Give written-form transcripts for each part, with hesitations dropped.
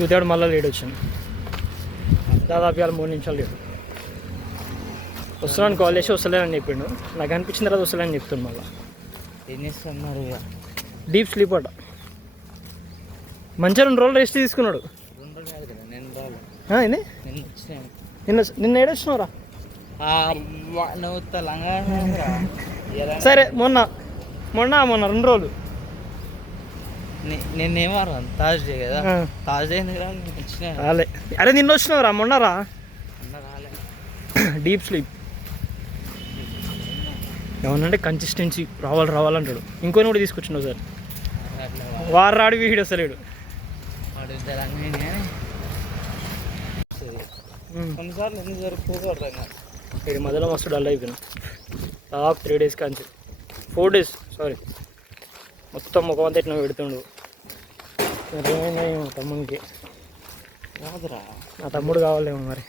చూతాడు మళ్ళీ లేట్ వచ్చింది. దాదాపు ఇవాళ 3 నిమిషాలు లేడు. వస్తున్నాను కాల్ చేసి వస్తలేనని చెప్పిండు. నాకు అనిపించిన తర్వాత వస్తలేని చెప్తాను. మళ్ళీ ఏం చేస్తున్నారు? డీప్ స్లీప్ అట. మంచిగా 2 రోజులు రెస్ట్ తీసుకున్నాడు. నిన్న ఏడొచ్చినావురా? సరే మొన్న 2 రోజులు నిన్నేమారు థర్స్డే కదా, థర్స్డే రాలే. అరే నిన్న వచ్చినావురా, మొన్నరా డీప్ స్లీప్. ఏమన్నంటే కన్సిస్టెన్సీ రావాలంటాడు. ఇంకొని కూడా తీసుకొచ్చినావు సార్. వారు రాడు వీడు వస్తలేడు. కొన్నిసార్లు ఎందుకు జరుపుకోకూడదు. వీడి మధ్యలో మస్తు డల్ అయిపోయినా. దాదాపు 3 days కాంచి 4 days సారీ, మొత్తం ముఖం అంతా ఇట్లా పెడుతుండు. ఏమైనా తమ్మునికి రాదురా, నా తమ్ముడు కావాలేమో మరి.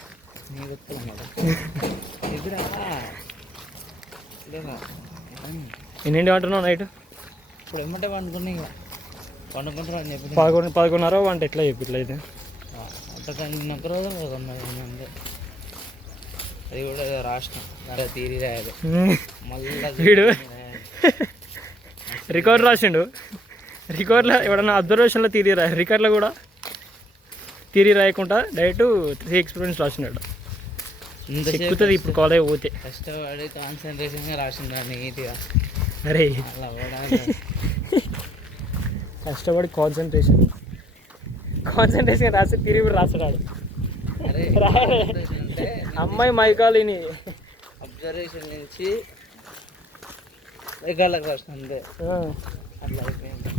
ఎన్నింటి అంటున్నావు నైట్? ఇప్పుడు ఏమంటే పండుకుంటారు అని చెప్పి 11:30 వంట ఎట్లా చెప్పి ఇట్లయితే అంత రోజు అంతే. అది కూడా రాసిన తీరి రాయాలి. మళ్ళీ వీడు రికార్డు రాసిండు. రికార్డులో ఎవడన్నా అబ్జర్వేషన్లో తీరి రాయ, రికార్డులో కూడా తీరి రాయకుండా డైరెక్ట్ 3 experiments రాసినాడు. ఎక్కుతుంది ఇప్పుడు కాలేజ్ పోతే. కష్టపడి కాన్సన్ట్రేషన్గా రాసిండు నీట్గా. అరే కష్టపడి కాన్సన్ట్రేషన్ రాసి తిరిగి రాస్తున్నాడు. అమ్మాయి మైకాలిని అబ్జర్వేషన్ నుంచి రికార్డులకు రాసిన అంతే. అట్లా అయిపోయింది.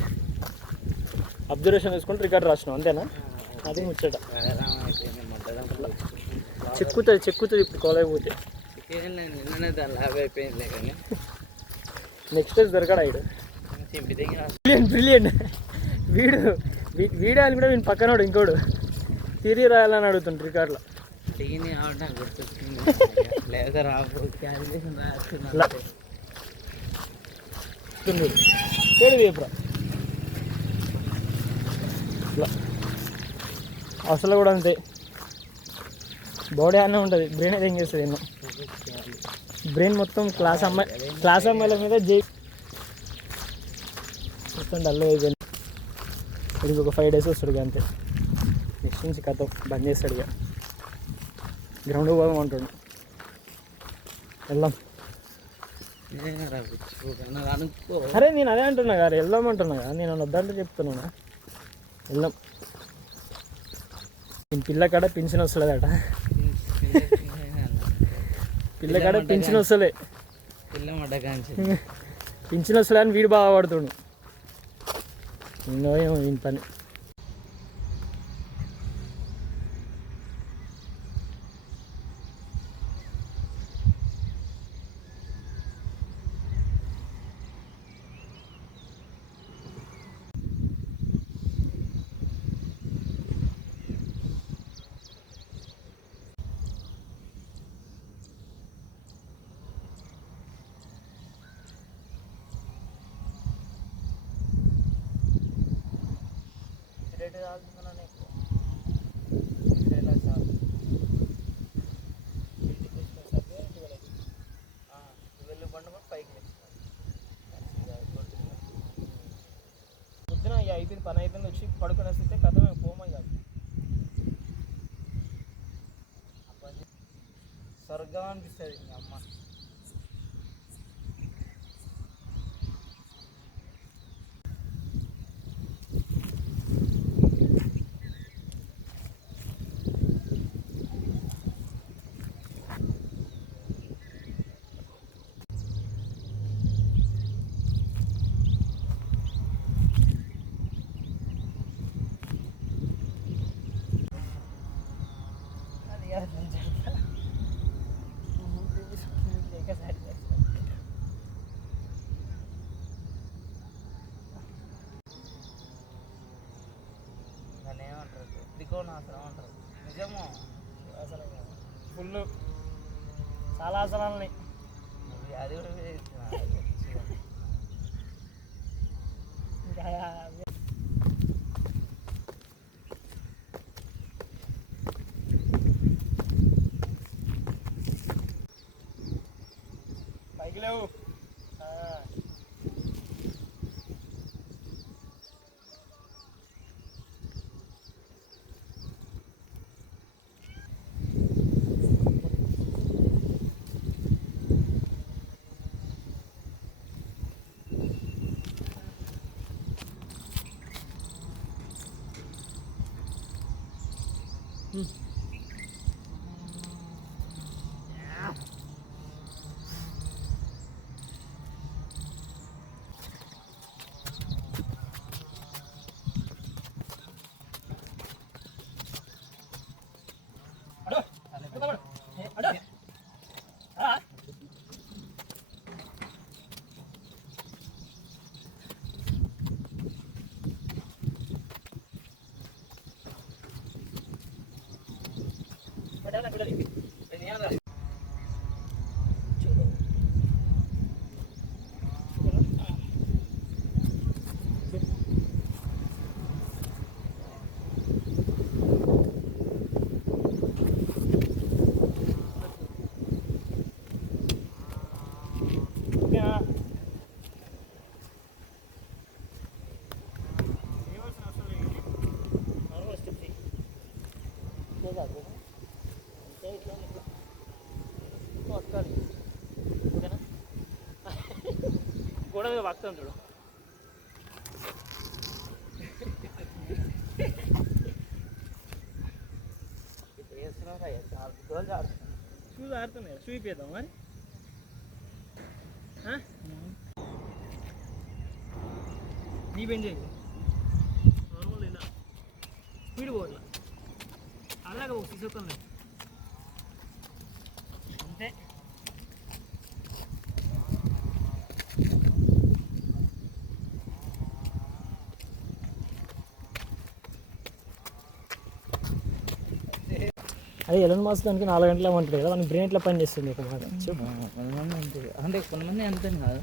అబ్జర్వేషన్ తీసుకుంటే రికార్డు రాసినావు అంతేనా? అది ముచ్చట. చెక్కుతుంది ఇప్పుడు కాలేజ్ పోతే. నిన్ననే దాని ల్యాబ్ అయిపోయింది. కానీ నెక్స్ట్ డేస్ దొరకడా వీడు. బ్రిలియంట్ వీడు అని కూడా వీని పక్కనోడు ఇంకోడు తిరిగి రాయాలని అడుగుతుంటారు రికార్డులో. అసలు కూడా అంతే. బాడీ అన్నీ ఉంటుంది, బ్రెయిన్ అయితే ఏం చేస్తుంది ఎన్నో. బ్రెయిన్ మొత్తం క్లాస్ అమ్మాయిల మీద మొత్తం డల్ అయిపోయింది. ఇది ఒక 5 days వస్తాడు అంతే. నెక్స్ట్ నుంచి కథ బంద్ చేస్తాడు. ఇక గ్రౌండ్ పోదాం అంటాడు. వెళ్దాం. అరే నేను అదే అంటున్నా కదా, వెళ్దాం అంటున్నా కదా. నేను వద్దంటే చెప్తున్నానా? వెళ్దాం. నేను పిల్లకాడ పింఛన్ వస్తలేదట. పిల్లకాడ పింఛన్ వస్తలే, పింఛన్ వస్తలే అని వీడు బాగా పడుతుండు. ఏమో ఈయన పని. పొద్దున అయిపోయింది, పని అయిపోయింది, వచ్చి పడుకుని వస్తే కథ పోమై కాదు. స్వర్గం అనిపిస్తుంది అమ్మ. దాన్ని ఏమంటారు? త్రికోణాసనం అంటారు. నిజము అసలు ఫుల్ చాలా ఆసనాలని. అది కూడా గోడ మీద వాక్తాను చూడు. షూస్ ఆడుతున్నాయి, షూ ఇప్పేద్దాం మరి. నీ బెండ్ చేయి నార్మల్ ఇలా స్పీడ్ పోట్లా అలాగే ఒక తీసుకుంది అంతే. అదే ఎలన్ మస్క్ దానికి 4 గంటలు ఏమంటాడు కదా, మన బ్రెయిన్ ఎట్లా పని చేస్తుంది ఒక మాట కొంతమంది అంతే, అంటే కొంతమంది అంతే కాదు,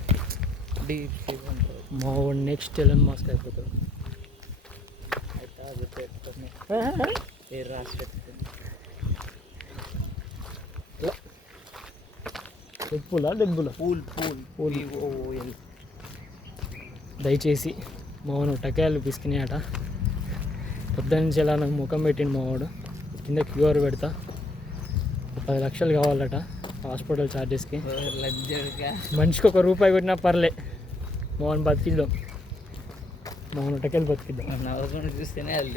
డీప్ స్లీప్ అంటారు. మా వాడు నెక్స్ట్ ఎలన్ మస్క్ అయిపోతాడు. అయితే అది పెట్టుకొని పేరు రాసి పెట్టుకొని డెడ్ పూలా పూల్ POOL. దయచేసి మావాడు టకాయలు పిసుకున్నాయట. పొద్దున్న నుంచి ఎలా నాకు ముఖం పెట్టిండు మావాడు. కింద క్యూఆర్ పెడతా, 10 లక్షలు కావాలట హాస్పిటల్ ఛార్జెస్కి. లగ్జరీగా మనిషికి ₹1 కొట్టినా పర్లే, మావాడిని బతికిద్దాం, మావాడు టకాయలు బతికిద్దాం. నవ్వుకొని చూస్తేనే అది